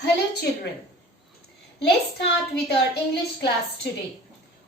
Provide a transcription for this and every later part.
Hello children, let's start with our English class today.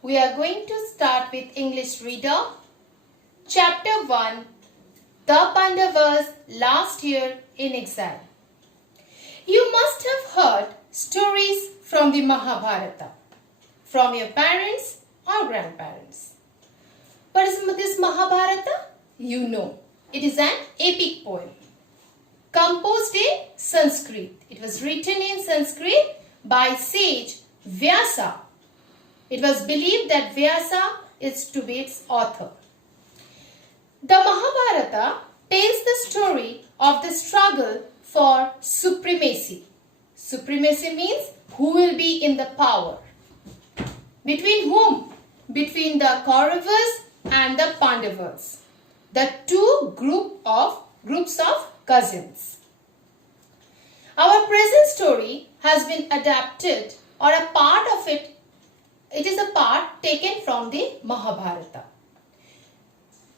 We are going to start with English Reader, Chapter 1, The Pandavas Last Year in Exile. You must have heard stories from the Mahabharata, from your parents or grandparents. What is this Mahabharata? You know, it is an epic poem. Composed in Sanskrit. It was written in Sanskrit by sage Vyasa. It was believed that Vyasa is to be its author. The Mahabharata tells the story of the struggle for supremacy. Supremacy means who will be in the power. Between whom? Between the Kauravas and the Pandavas. The two groups of cousins. Our present story has been adapted, or a part of it is a part taken from the Mahabharata.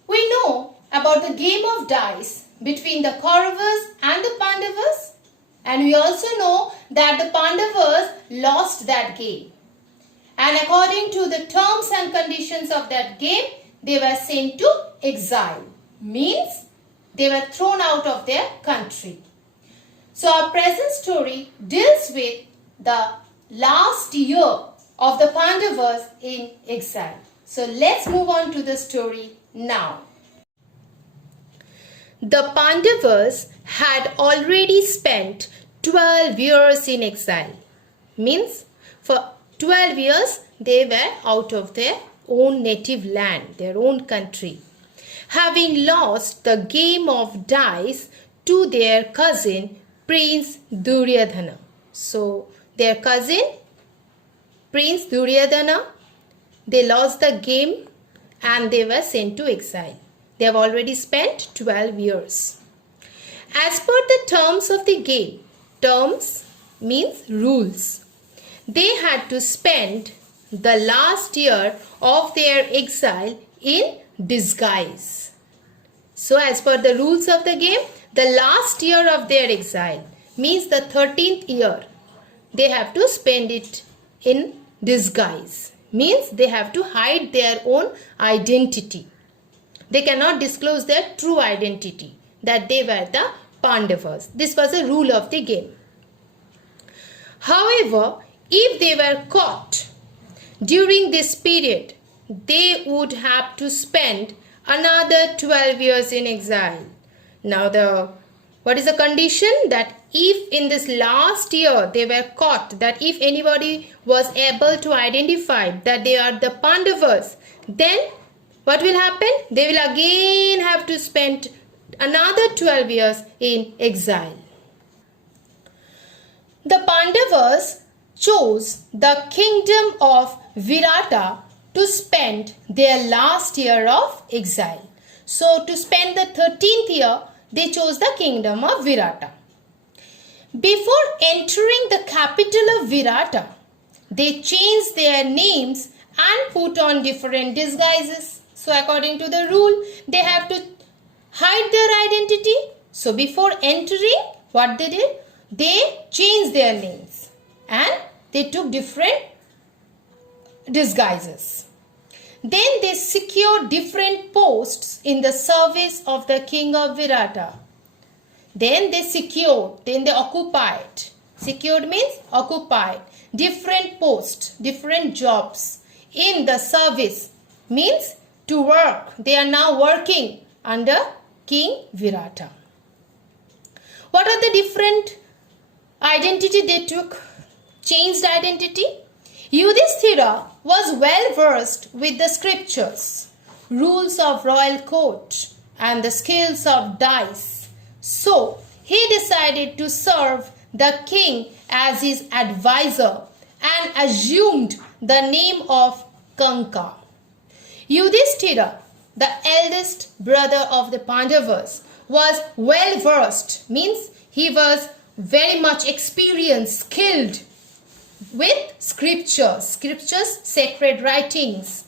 We know about the game of dice between the Kauravas and the Pandavas, and we also know that the Pandavas lost that game. And according to the terms and conditions of that game, they were sent to exile, means they were thrown out of their country. So our present story deals with the last year of the Pandavas in exile. So let's move on to the story now. The Pandavas had already spent 12 years in exile. Means for 12 years they were out of their own native land, their own country, having lost the game of dice to their cousin Prince Duryodhana. So their cousin Prince Duryodhana, they lost the game and they were sent to exile. They have already spent 12 years. As per the terms of the game, terms means rules, they had to spend the last year of their exile in disguise. So as per the rules of the game, the last year of their exile means the 13th year, they have to spend it in disguise. Means they have to hide their own identity. They cannot disclose their true identity, that they were the Pandavas. This was a rule of the game. However, if they were caught during this period, they would have to spend another 12 years in exile. Now what is the condition? That if in this last year they were caught, that if anybody was able to identify that they are the Pandavas, then what will happen? They will again have to spend another 12 years in exile. The Pandavas chose the kingdom of Virata to spend their last year of exile. So to spend the 13th year, they chose the kingdom of Virata. Before entering the capital of Virata, they changed their names and put on different disguises. So according to the rule, they have to hide their identity. So before entering, what they did? They changed their names and they took different disguises. Then they secured different posts in the service of the king of Virata. Then they occupied. Secured means occupied. Different posts, different jobs in the service means to work. They are now working under King Virata. What are the different identity they took? Changed identity. Yudhishthira was well versed with the scriptures, rules of royal court and the skills of dice. So he decided to serve the king as his advisor and assumed the name of Kanka. Yudhishthira, the eldest brother of the Pandavas, was well versed, means he was very much experienced, skilled with scriptures, sacred writings,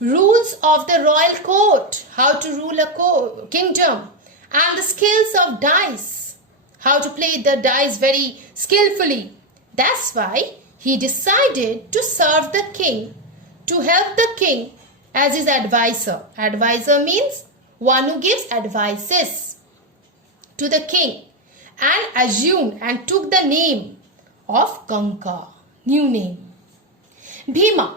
rules of the royal court, how to rule a kingdom, and the skills of dice, how to play the dice very skillfully. That's why he decided to serve the king, to help the king as his advisor. Advisor means one who gives advices to the king, and assumed and took the name of Kanka, new name. Bhima.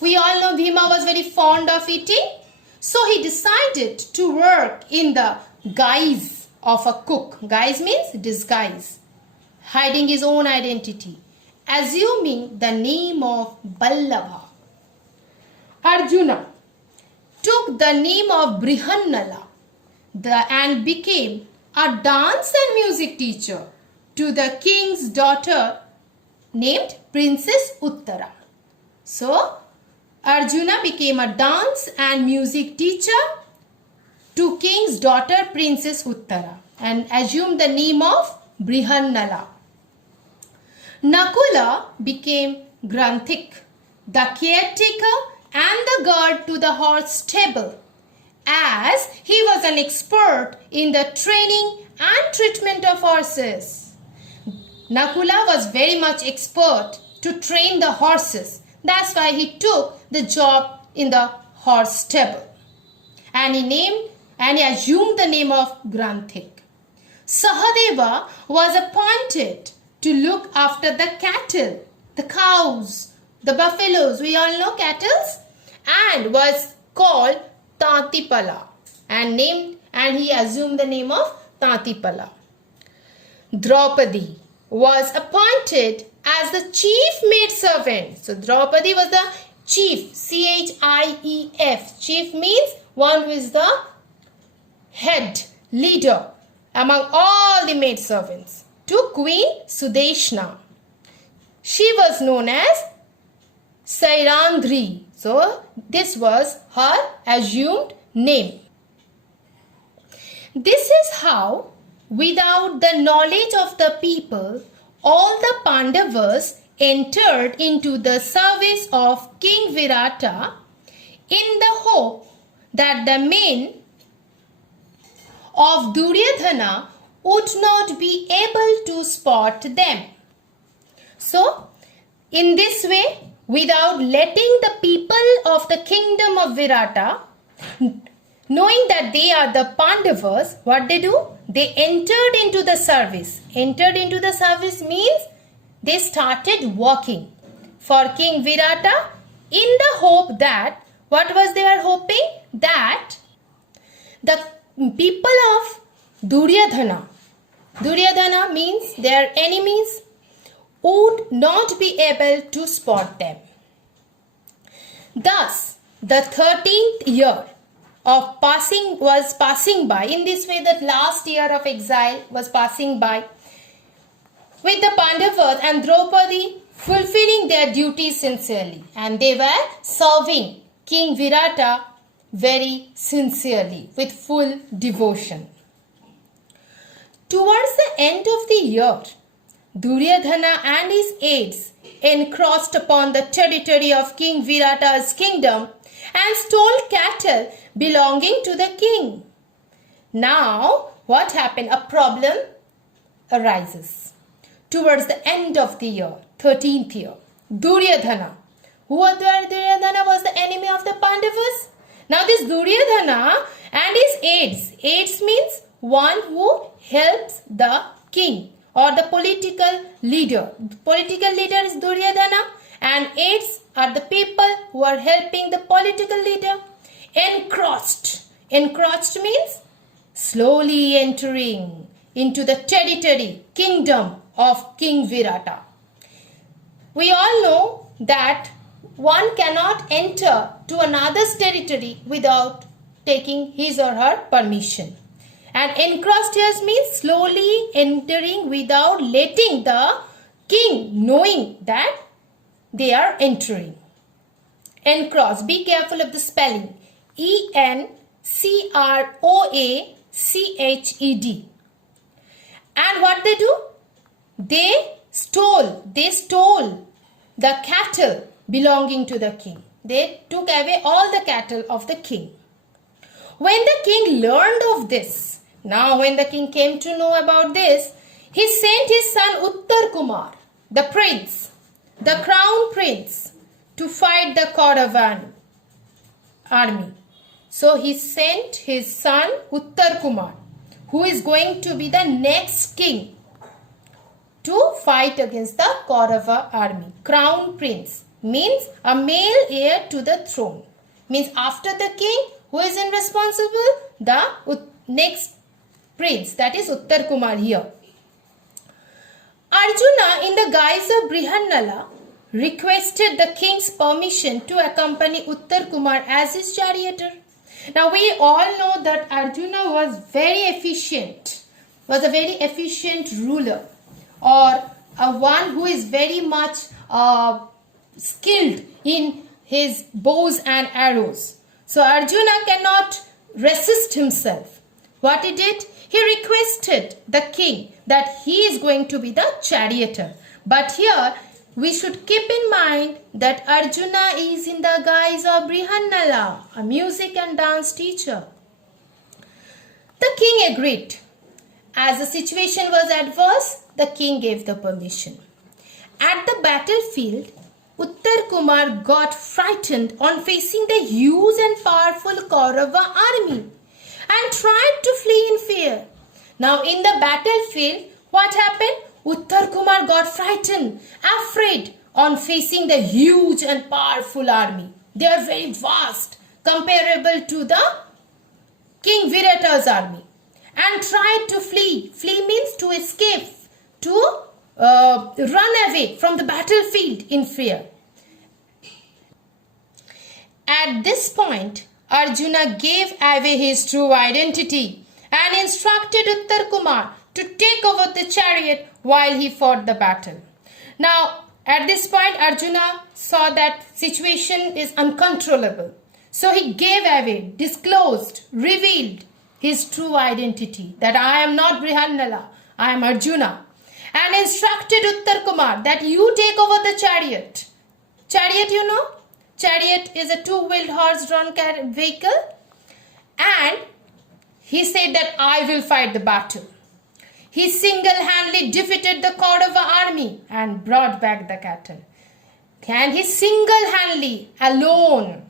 We all know Bhima was very fond of eating. So he decided to work in the guise of a cook. Guise means disguise. Hiding his own identity. Assuming the name of Ballabha. Arjuna took the name of Brihannala and became a dance and music teacher to the king's daughter named Princess Uttara. So, Arjuna became a dance and music teacher to king's daughter Princess Uttara and assumed the name of Brihannala. Nakula became Granthik, the caretaker and the guard to the horse stable, as he was an expert in the training and treatment of horses. Nakula was very much expert to train the horses. That's why he took the job in the horse stable. And he assumed the name of Granthik. Sahadeva was appointed to look after the cattle, the cows, the buffaloes, we all know cattle, and was called Tatipala and he assumed the name of Tatipala. Draupadi was appointed as the chief maidservant. So Draupadi was the chief, C-H-I-E-F. Chief means one who is the head, leader among all the maidservants, to Queen Sudeshna. She was known as Sairandri. So this was her assumed name. This is how, without the knowledge of the people, all the Pandavas entered into the service of King Virata in the hope that the men of Duryodhana would not be able to spot them. So, in this way, without letting the people of the kingdom of Virata, knowing that they are the Pandavas, what they do? They entered into the service. Entered into the service means they started working for King Virata in the hope that, what was they were hoping? That the people of Duryodhana means their enemies, would not be able to spot them. Thus, the 13th year of was passing by. In this way, the last year of exile was passing by, with the Pandavas and Draupadi fulfilling their duties sincerely, and they were serving King Virata very sincerely with full devotion. Towards the end of the year, Duryodhana and his aides encroached upon the territory of King Virata's kingdom and stole cattle belonging to the king. Now, what happened? A problem arises. Towards the end of the year, 13th year, Duryodhana. Duryodhana was the enemy of the Pandavas. Now this Duryodhana and his aides means one who helps the king or the political leader. The political leader is Duryodhana and aides are the people who are helping the political leader. Encroached. Encroached means slowly entering into the territory, kingdom of King Virata. We all know that one cannot enter to another's territory without taking his or her permission. And encroached here means slowly entering without letting the king knowing that they are entering. Encroached. Be careful of the spelling. E-N-C-R-O-A-C-H-E-D. And what they do? They stole the cattle belonging to the king. They took away all the cattle of the king. When the king learned of this, now when the king came to know about this, he sent his son Uttar Kumar, the prince, the crown prince, to fight the Kaurava army. So he sent his son Uttar Kumar, who is going to be the next king, to fight against the Kaurava army. Crown prince means a male heir to the throne. Means after the king, who is responsible? The next prince, that is Uttar Kumar here. Arjuna, in the guise of Brihannala, requested the king's permission to accompany Uttar Kumar as his charioteer. Now we all know that Arjuna was a very efficient ruler, or one who is very much skilled in his bows and arrows. So Arjuna cannot resist himself. What he did? He requested the king that he is going to be the charioteer. But here we should keep in mind that Arjuna is in the guise of Brihannala, a music and dance teacher. The king agreed. As the situation was adverse, the king gave the permission. At the battlefield, Uttar Kumar got frightened on facing the huge and powerful Kaurava army and tried to flee in fear. Now in the battlefield, what happened? Uttar Kumar got frightened, afraid on facing the huge and powerful army. They are very vast, comparable to the King Virata's army, and tried to flee. Flee means to escape, to run away from the battlefield in fear. At this point, Arjuna gave away his true identity and instructed Uttar Kumar to take over the chariot while he fought the battle. Now, at this point, Arjuna saw that situation is uncontrollable. So he gave away, disclosed, revealed his true identity, that I am not Brihannala, I am Arjuna, and instructed Uttar Kumar that you take over the chariot. Chariot, you know? Chariot is a two-wheeled horse-drawn vehicle, and he said that I will fight the battle. He single-handedly defeated the Kaurava army and brought back the cattle. And he single-handedly, alone,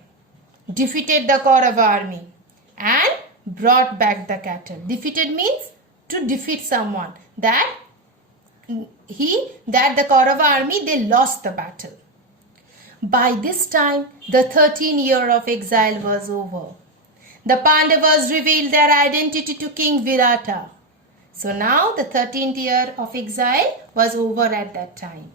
defeated the Kaurava army and brought back the cattle. Defeated means to defeat someone. That the Kaurava army, they lost the battle. By this time, the 13th year of exile was over. The Pandavas revealed their identity to King Virata. So now the 13th year of exile was over at that time.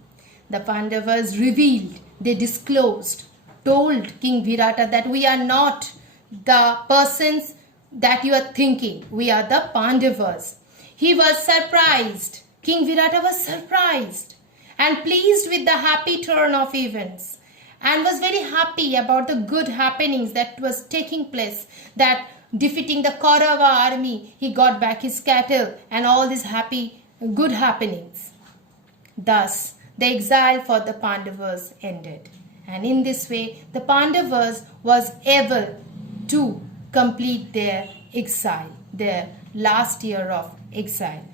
The Pandavas revealed, they disclosed, told King Virata that we are not the persons that you are thinking. We are the Pandavas. He was surprised. King Virata was surprised and pleased with the happy turn of events, and was very happy about the good happenings that was taking place, that defeating the Kaurava army, he got back his cattle and all these good happenings. Thus, the exile for the Pandavas ended. And in this way, the Pandavas was able to complete their exile, their last year of exile.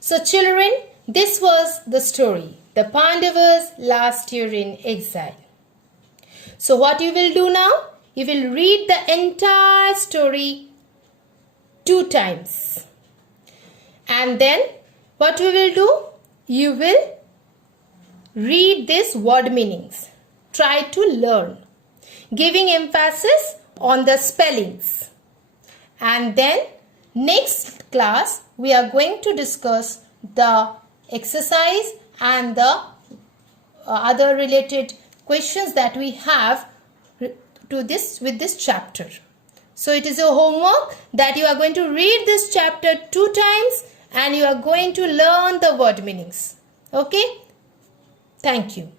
So children, this was the story, the Pandavas' last year in exile. So what you will do now? You will read the entire story 2 times. And then what we will do? You will read these word meanings. Try to learn, giving emphasis on the spellings. And then next class we are going to discuss the exercise and the other related questions that we have with this chapter. So it is a homework that you are going to read this chapter 2 times and you are going to learn the word meanings. Okay? Thank you.